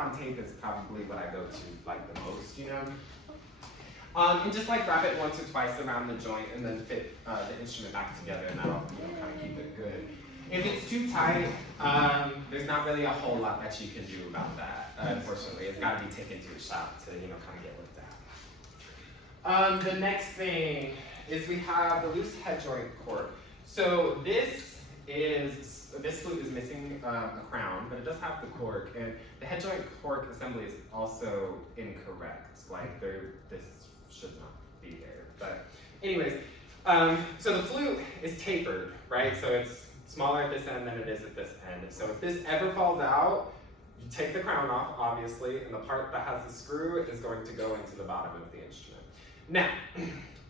Teflon tape is probably what I go to like the most, you know? And just like wrap it once or twice around the joint and then fit the instrument back together, and that'll kind of keep it good. If it's too tight, there's not really a whole lot that you can do about that, unfortunately. It's got to be taken to a shop to kind of get looked at. The next thing is we have the loose head joint cork. So this flute is missing a crown, but it does have the cork, and the head joint cork assembly is also incorrect. Like this should not be there. But anyways, so the flute is tapered, right? So it's smaller at this end than it is at this end. So if this ever falls out, you take the crown off, obviously, and the part that has the screw is going to go into the bottom of the instrument. Now,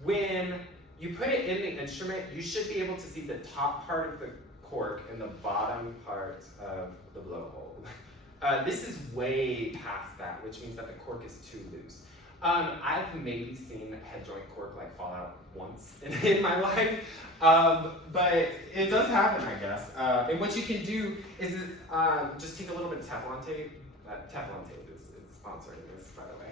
when you put it in the instrument, you should be able to see the top part of the cork and the bottom part of the blowhole. This is way past that, which means that the cork is too loose. I've maybe seen head joint cork like fall out once in my life, but it does happen, I guess. And what you can do is just take a little bit of Teflon tape. Teflon tape is sponsoring this, by the way.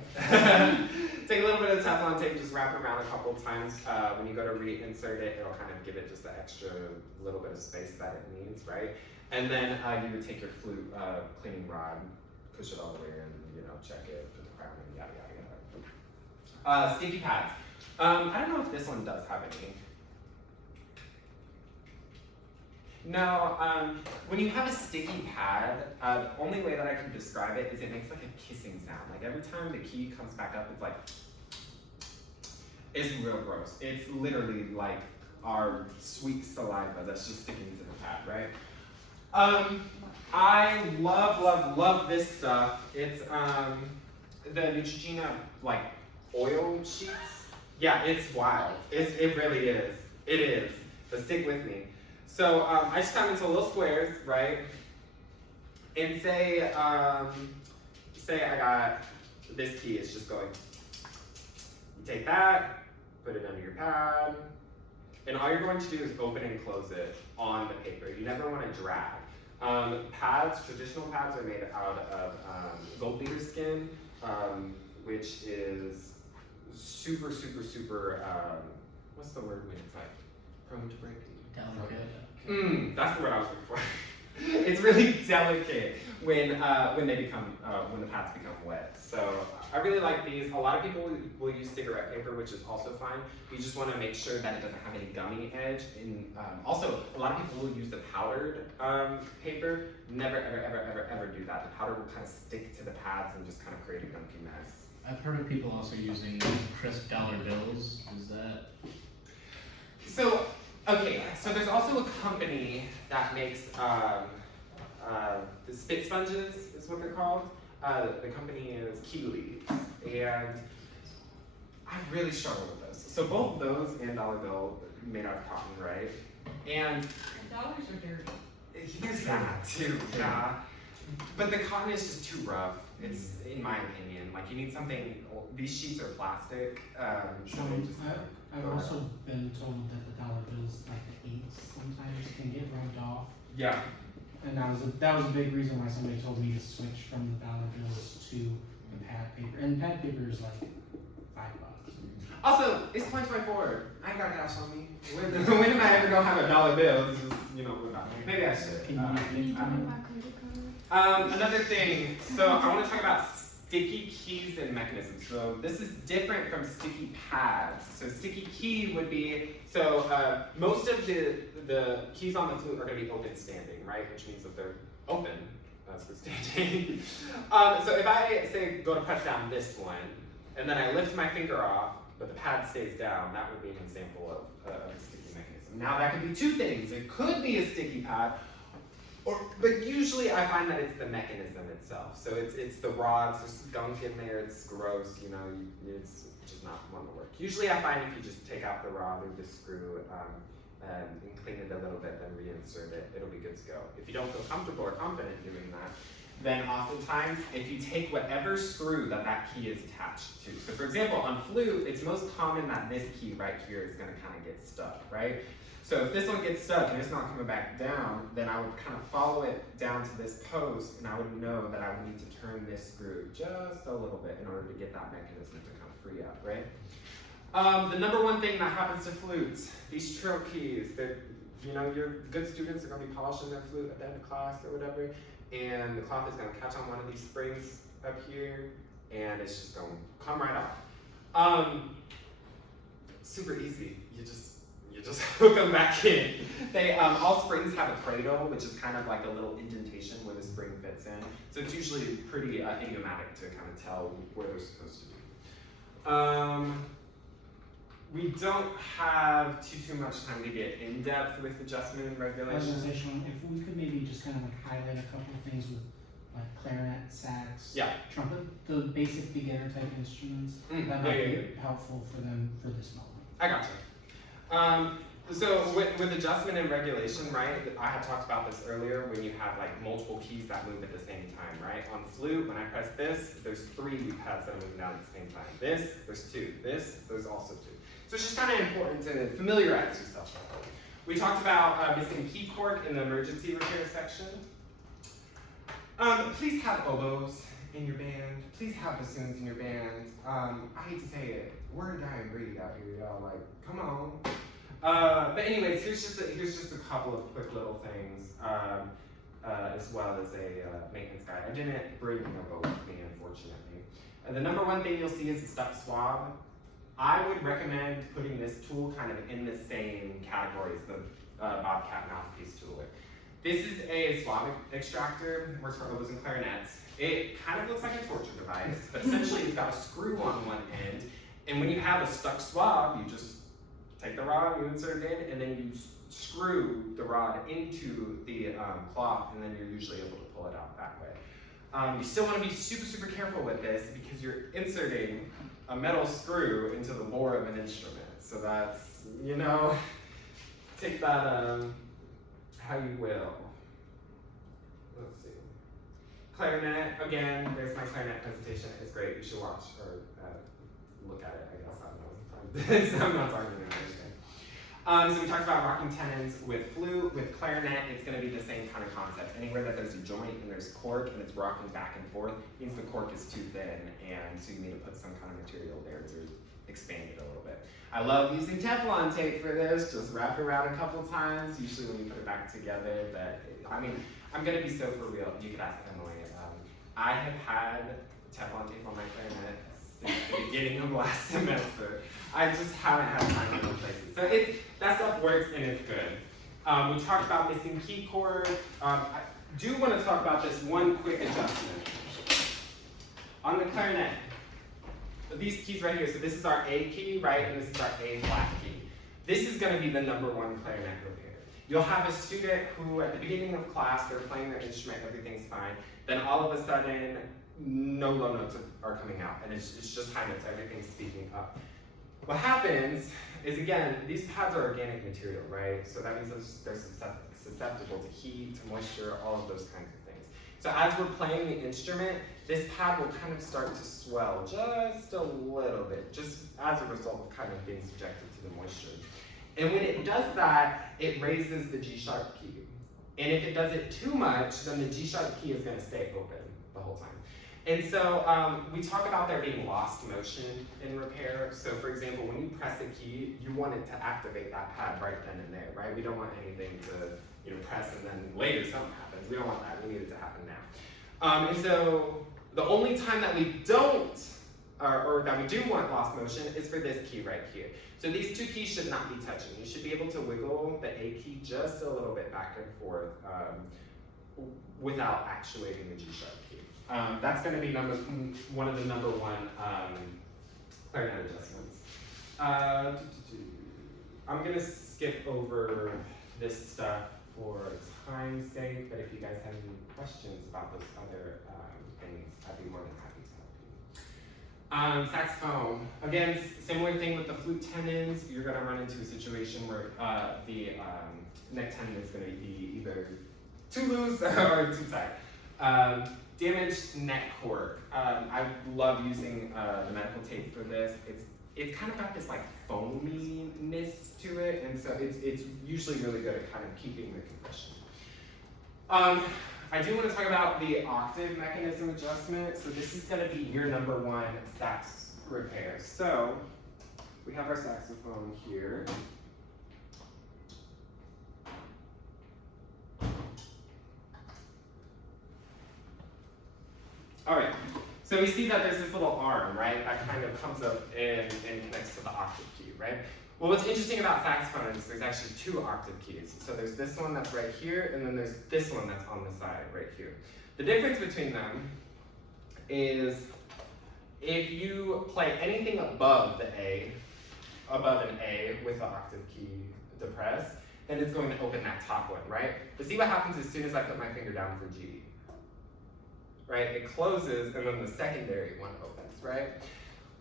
Take a little bit of Teflon tape, just wrap it around a couple of times. When you go to reinsert it, it'll kind of give it just the extra little bit of space that it needs, right? And then you would take your flute cleaning rod, push it all the way in, check it, put the crown in, yada, yada, yada. Sticky pads. I don't know if this one does have any. No, when you have a sticky pad, the only way that I can describe it is it makes like a kissing sound. Like every time the key comes back up, it's like, it's real gross. It's literally like our sweet saliva that's just sticking to the pad, right? I love this stuff. It's the Neutrogena like oil sheets. Yeah, it's wild. It really is. It is. But stick with me. So I just cut into little squares, right? And say I got this key. It's just going. You take that, put it under your pad, and all you're going to do is open and close it on the paper. You never want to drag. Pads, traditional pads, are made out of gold beater skin, which is super, what's the word when it's like prone to break? Delicate. That's the word I was looking for. It's really delicate when the pads become wet. So I really like these. A lot of people will use cigarette paper, which is also fine. You just want to make sure that it doesn't have any gummy edge. And also, a lot of people will use the powdered paper. Never, ever do that. The powder will kind of stick to the pads and just kind of create a gunky mess. I've heard of people also using crisp dollar bills. Is that? So, okay, so there's also a company that makes the spit sponges, is what they're called. The company is Keeley, and I really struggle with those. So both those and dollar bill made out of cotton, right? And dollars are dirty. there's that too, yeah. But the cotton is just too rough. It's, in my opinion, like you need something. These sheets are plastic. I've also been told that the dollar bills, like the inks, sometimes can get rubbed off. Yeah. And that was a big reason why somebody told me to switch from the dollar bills to the pad paper. And pad paper is like $5. Also, it's 2024. I ain't got cash on me. When am I ever gonna have a dollar bill? It's just, maybe I should. Another thing, so I want to talk about sticky keys and mechanisms. So this is different from sticky pads. So sticky key would be, most of the keys on the flute are going to be open standing, right? Which means that they're open, that's the standing. So if I say go to press down this one, and then I lift my finger off, but the pad stays down, that would be an example of a sticky mechanism. Now that could be two things. It could be a sticky pad, but usually I find that it's the mechanism itself. So it's the rods, there's gunk in there, it's gross, it's just not one to work. Usually I find if you just take out the rod or the screw and clean it a little bit, then reinsert it, it'll be good to go. If you don't feel comfortable or confident doing that, then oftentimes if you take whatever screw that key is attached to. So for example, on flute, it's most common that this key right here is gonna kind of get stuck, right? So if this one gets stuck and it's not coming back down, then I would kind of follow it down to this post, and I would know that I would need to turn this screw just a little bit in order to get that mechanism to come free up, right? The number one thing that happens to flutes, these trill keys, your good students are going to be polishing their flute at the end of class or whatever, and the cloth is going to catch on one of these springs up here, and it's just going to come right off. Super easy. You just hook them back in. All springs have a cradle, which is kind of like a little indentation where the spring fits in. So it's usually pretty idiomatic to kind of tell where they're supposed to be. We don't have too much time to get in depth with adjustment and regulation. Organizational, if we could maybe just kind of like highlight a couple of things with like clarinet, sax, Yeah. trumpet, the basic beginner type instruments, that might be helpful for them for this moment. I gotcha. So with adjustment and regulation, right, I had talked about this earlier when you have like multiple keys that move at the same time, right? On flute, when I press this, there's 3 pads that are moving down at the same time. This, there's 2. This, there's also 2. So it's just kind of important to familiarize yourself with it. We talked about missing key cork in the emergency repair section. Please have oboes in your band. Please have bassoons in your band. I hate to say it, we're a dying breed out here, y'all. Like, come on. But anyways, here's just a couple of quick little things, as well as a maintenance guide. I didn't bring a boat with me, unfortunately. The number one thing you'll see is a stuck swab. I would recommend putting this tool kind of in the same category as the Bobcat mouthpiece tool. This is a swab extractor, works for oboes and clarinets. It kind of looks like a torture device, but essentially it's got a screw on one end, and when you have a stuck swab, you just take the rod, you insert it in, and then you screw the rod into the cloth, and then you're usually able to pull it out that way. You still want to be super, super careful with this because you're inserting a metal screw into the bore of an instrument. So that's, take that how you will. Let's see. Clarinet, again, there's my clarinet presentation. It's great. You should watch or look at it, I guess. I don't know. I'm not talking about it. So we talked about rocking tenons with flute. With clarinet, it's going to be the same kind of concept. Anywhere that there's a joint and there's cork and it's rocking back and forth means the cork is too thin, and so you need to put some kind of material there to expand it a little bit. I love using Teflon tape for this. Just wrap it around a couple times, usually when you put it back together. But I mean, I'm going to be so for real. You could ask Emily. I have had Teflon tape on my clarinet since the beginning of last semester. I just haven't had time to replace it. So that stuff works and it's good. We talked about missing key cord. I do want to talk about this one quick adjustment. On the clarinet, these keys right here, so this is our A key, right, and this is our A flat key. This is going to be the number one clarinet repair. You'll have a student who at the beginning of class, they're playing their instrument, everything's fine. Then all of a sudden, no low notes are coming out, and it's just high notes, everything's speaking up. What happens is, again, these pads are organic material, right? So that means they're susceptible to heat, to moisture, all of those kinds of things. So as we're playing the instrument, this pad will kind of start to swell just a little bit, just as a result of kind of being subjected to the moisture. And when it does that, it raises the G-sharp key. And if it does it too much, then the G-sharp key is going to stay open the whole time. And so we talk about there being lost motion in repair. So for example, when you press a key, you want it to activate that pad right then and there, right? We don't want anything to press and then later something happens. We don't want that. We need it to happen now. And so the only time that we don't, or that we do want lost motion is for this key right here. So these two keys should not be touching. You should be able to wiggle the A key just a little bit back and forth without actuating the G-sharp key. That's going to be one of the number one clarinet adjustments. I'm going to skip over this stuff for time's sake, but if you guys have any questions about those other things, I'd be more than happy to help you. Saxophone. Again, similar thing with the flute tenons. You're going to run into a situation where the neck tenon is going to be either too loose or too tight. Damaged neck cord. I love using the medical tape for this. It's kind of got this like foaminess to it, and so it's usually really good at kind of keeping the compression. I do want to talk about the octave mechanism adjustment. So this is going to be your number one sax repair. So we have our saxophone here. All right, so we see that there's this little arm, right, that kind of comes up and connects to the octave key, right? Well, what's interesting about saxophone is there's actually two octave keys. So there's this one that's right here, and then there's this one that's on the side right here. The difference between them is if you play anything above an A with the octave key depressed, then it's going to open that top one, right? But see what happens as soon as I put my finger down for G, right? It closes, and then the secondary one opens, right?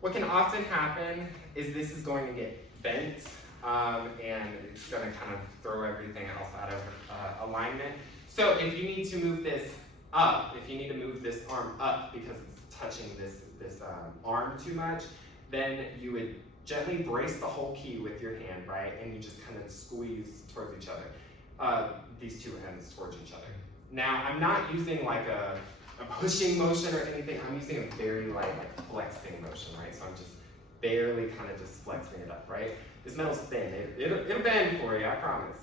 What can often happen is this is going to get bent, and it's going to kind of throw everything else out of alignment. So if you need to move this up, if you need to move this arm up because it's touching this arm too much, then you would gently brace the whole key with your hand, right? And you just kind of squeeze towards each other, these two ends towards each other. Now, I'm not using like a pushing motion or anything. I'm using a very like flexing motion, right? So I'm just barely kind of just flexing it up, right? This metal's thin. It'll bend for you, I promise.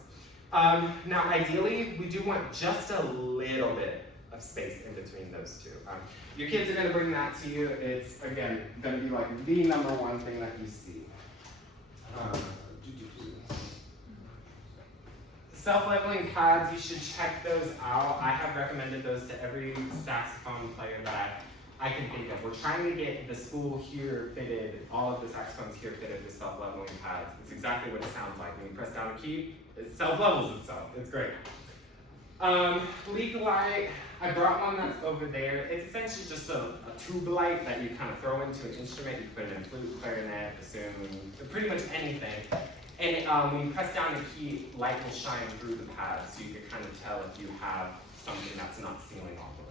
Now, ideally, we do want just a little bit of space in between those two. Your kids are going to bring that to you. It's, again, going to be like the number one thing that you see. Self-leveling pads, you should check those out. I have recommended those to every saxophone player that I can think of. We're trying to get the school here fitted, all of the saxophones here fitted with self-leveling pads. It's exactly what it sounds like. When you press down a key, it self-levels itself. It's great. Lead light, I brought one that's over there. It's essentially just a tube light that you kind of throw into an instrument. You put it in flute, clarinet, bassoon, pretty much anything. And when you press down the key, light will shine through the pad, so you can kind of tell if you have something that's not sealing all the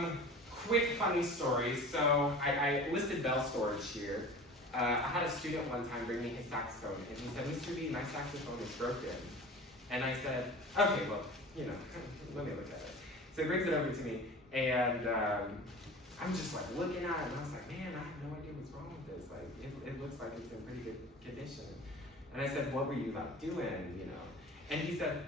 way. Quick funny story. So I listed bell storage here. I had a student one time bring me his saxophone, and he said, "Mr. B, my saxophone is broken." And I said, "Okay, well, you know, let me look at it." So he brings it over to me, and I'm just like looking at it, and I was like, "Man, I have no idea what's wrong with this. Like, it looks like it's in pretty good condition." And I said, "What were you like doing, you know?" And he said,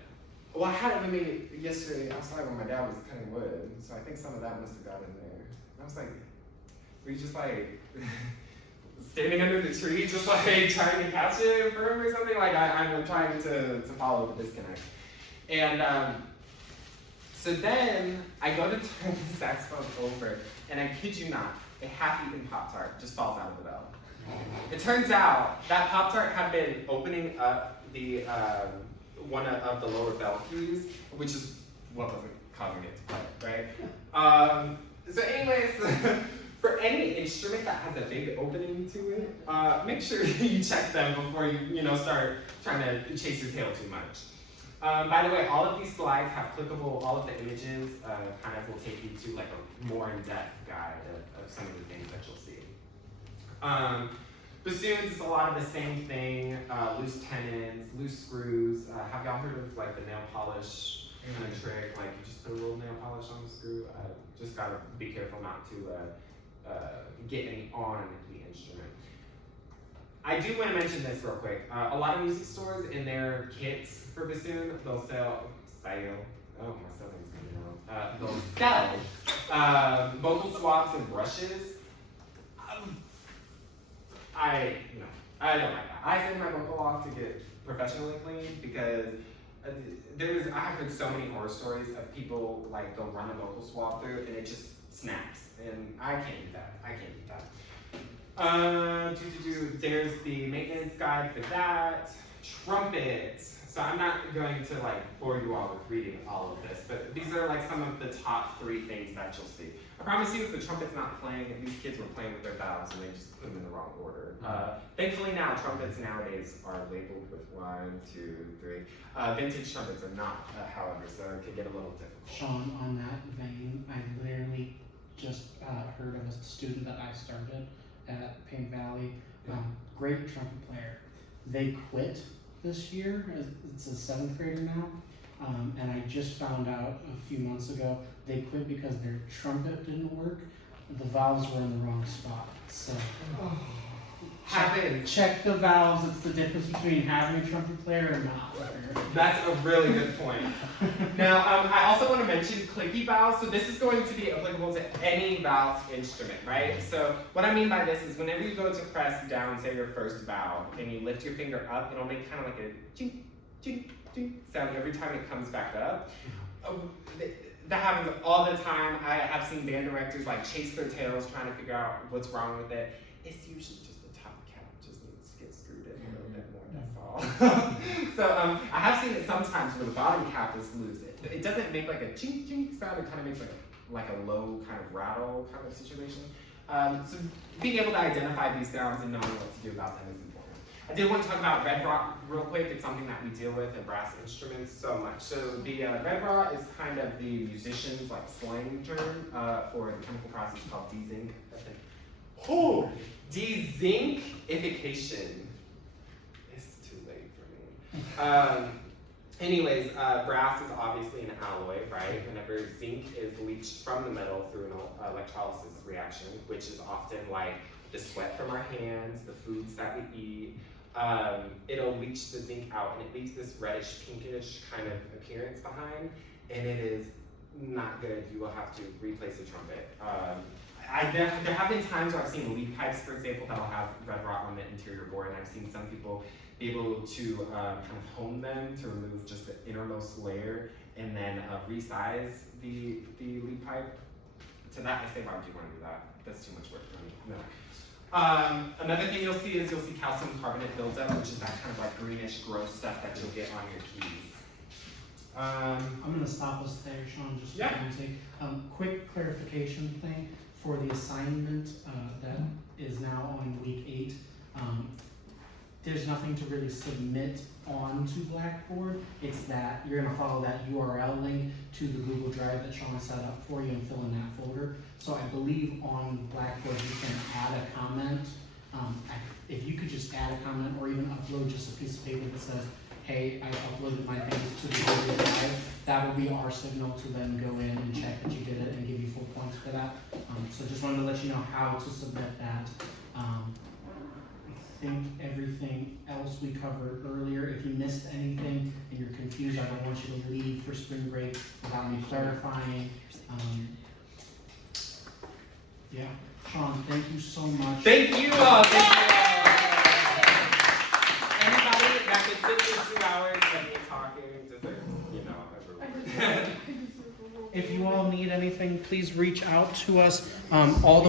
"Well, I had it with me yesterday outside when my dad was cutting wood, so I think some of that must have got in there." And I was like, "Were you just like standing under the tree, just like trying to catch it for him or something?" Like I'm trying to follow the disconnect. And so then I go to turn the saxophone over, and I kid you not, a half-eaten Pop-Tart just falls out of the bell. It turns out that Pop-Tart had been opening up the one of the lower bell keys, which is what wasn't causing it to play, right? So anyways, for any instrument that has a big opening to it, make sure you check them before you start trying to chase your tail too much. By the way, all of these slides have clickable, all of the images kind of will take you to like a more in-depth guide of some of the things that you'll see. Bassoons is a lot of the same thing, loose tenons, loose screws. Have y'all heard of like the nail polish kind of trick? Like you just put a little nail polish on the screw. Just gotta be careful not to get any on the instrument. I do want to mention this real quick. A lot of music stores in their kits for bassoon, they'll sell, oh my spelling's coming out. They'll sell vocal swaps and brushes. I don't like that. I send my vocal off to get professionally cleaned because I have heard so many horror stories of people like they'll run a vocal swap through and it just snaps, and I can't do that. There's the maintenance guide for that. Trumpets. So I'm not going to like bore you all with reading all of this, but these are like some of the top 3 things that you'll see. I promise you, if the trumpet's not playing, these kids were playing with their valves and they just put them in the wrong order. Thankfully now, trumpets nowadays are labeled with 1, 2, 3. Vintage trumpets are not, however, so it can get a little difficult. Sean, on that vein, I literally just heard of a student that I started at Payne Valley. Great trumpet player. They quit this year. It's a 7th grader now. And I just found out a few months ago they quit because their trumpet didn't work. The valves were in the wrong spot. So check the valves. It's the difference between having a trumpet player and not. That's a really good point. Now, I also want to mention clicky valves. So this is going to be applicable to any valve instrument, right? So what I mean by this is whenever you go to press down, say your first valve, and you lift your finger up, it'll make kind of like a ching, ching, ching sound every time it comes back up. That happens all the time. I have seen band directors like chase their tails trying to figure out what's wrong with it. It's usually just the top cap just needs to get screwed in a little bit more, that's all. So I have seen it sometimes where the bottom cap is loose. It doesn't make like a ching ching sound, it kind of makes like a low kind of rattle kind of situation. So being able to identify these sounds and knowing what to do about them is important. I did want to talk about red rot real quick. It's something that we deal with in brass instruments so much. So the red rot is kind of the musician's like slang term for the chemical process called de-zinc. Oh, de-zinkification. It's too late for me. Anyways, brass is obviously an alloy, right? Whenever zinc is leached from the metal through an electrolysis reaction, which is often like the sweat from our hands, the foods that we eat, it'll leach the zinc out and it leaves this reddish, pinkish kind of appearance behind, and it is not good. You will have to replace the trumpet. There have been times where I've seen lead pipes, for example, that'll have red rot on the interior board, and I've seen some people be able to kind of hone them to remove just the innermost layer and then resize the lead pipe. To that, I say, why would you want to do that? That's too much work for me. No. Another thing you'll see is calcium carbonate buildup, which is that kind of like greenish, gross stuff that you'll get on your keys. I'm going to stop us there, Sean, just for time's sake. Quick clarification thing for the assignment that is now on week 8. There's nothing to really submit onto Blackboard. It's that you're going to follow that URL link to the Google Drive that Sean set up for you and fill in that folder. So I believe on Blackboard you can add a comment. If you could just add a comment or even upload just a piece of paper that says, hey, I uploaded my things to the Google Drive, that will be our signal to then go in and check that you did it and give you full points for that. So just wanted to let you know how to submit that. I think everything else we covered earlier. If you missed anything and you're confused, I don't want you to leave for spring break without me clarifying. Yeah, Sean, thank you so much. Thank you all. Anybody that could sit for 2 hours and me talking, just like, everyone. If you all need anything, please reach out to us. All the